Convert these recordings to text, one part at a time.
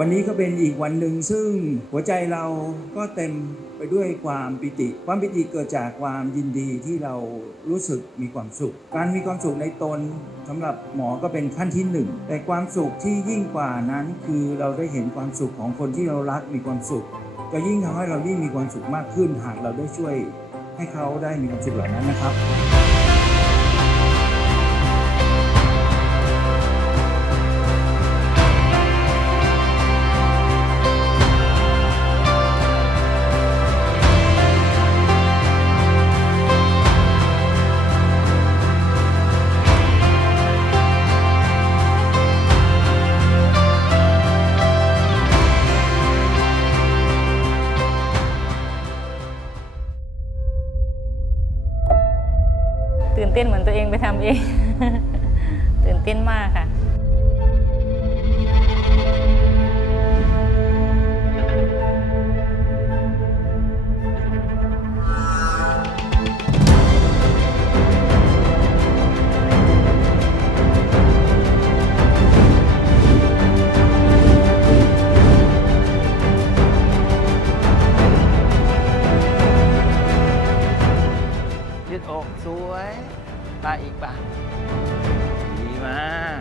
วันนี้ก็เป็นอีกวันหนึ่งซึ่งหัวใจเราก็เต็มไปด้วยความปิติ ความปิติเกิดจากความยินดีที่เรารู้สึกมีความสุข การมีความสุขในตนสำหรับหมอก็เป็นขั้นที่หนึ่งแต่ความสุขที่ยิ่งกว่านั้นคือเราได้เห็นความสุขของคนที่เรารักมีความสุข จะยิ่งทำให้เรายิ่งมีความสุขมากขึ้นหากเราได้ช่วยให้เขาได้มีความสุขเหล่านั้นนะครับ นเต้นเหมือนตัวเองไปทำเอง ตื่นเต้นมากค่ะ ตาอีกป่ะดีมาก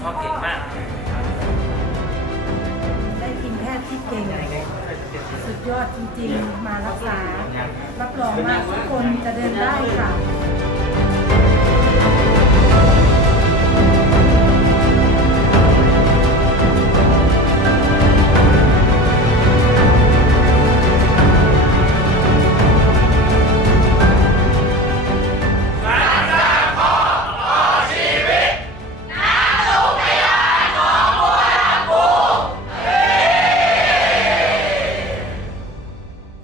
พ่อเก่งมาก ได้ทีมแพทย์ที่เก่ง สุดยอดจริงๆ มารักษา รับรองว่าทุกคนจะเดินได้ค่ะ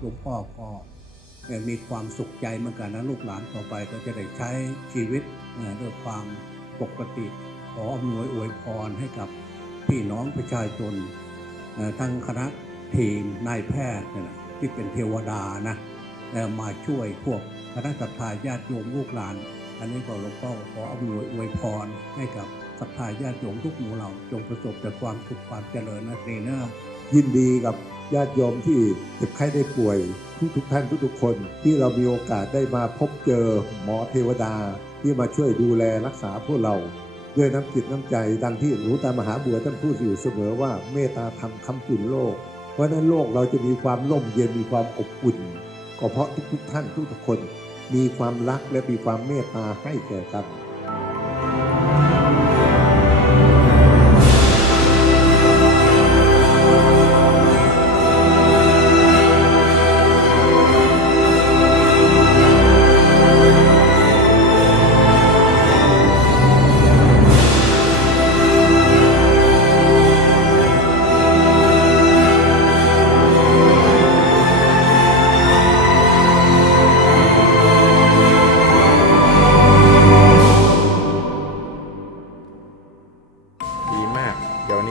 หลวงพ่อก็เอ่อมีความสุขใจเหมือนกันนะลูกหลานต่อไปก็จะได้ใช้ชีวิตด้วยความปกติ ขออำนวยอวยพรให้กับพี่น้องประชาชนทั้งคณะทีมนายแพทย์นะที่เป็นเทวดานะมาช่วยพวกคณะสัตยาญาติโยมลูกหลาน อันนี้ก็หลวงพ่อขออำนวยอวยพรให้กับศรัทธาญาติโยมทุกหมู่เหล่าจงประสบแต่ความสุขความเจริญนะเทรนเนอร์ยินดีกับ ญาติโยมที่เจ็บไข้ได้ป่วย ทุกทุกท่านทุกทุกคนที่เรามีโอกาสได้มาพบเจอหมอเทวดา ที่มาช่วยดูแลรักษาพวกเรา ด้วยน้ำจิตน้ำใจ ดังที่หลวงตามหาบัวท่านพูดอยู่เสมอว่าเมตตาธรรมคำจุนโลก เพราะนั้นโลกเราจะมีความร่มเย็นมีความอบอุ่น ก็เพราะทุกๆท่านทุกๆคน มีความรักและมีความเมตตาให้แก่กัน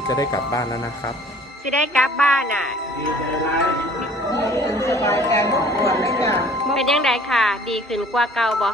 จะได้กลับบ้านแล้วนะครับ สิได้กลับบ้านอะสบายใจปวดเลยจ้ะเป็นยังไงค่ะ ดีขึ้นกว่าเก่าบ่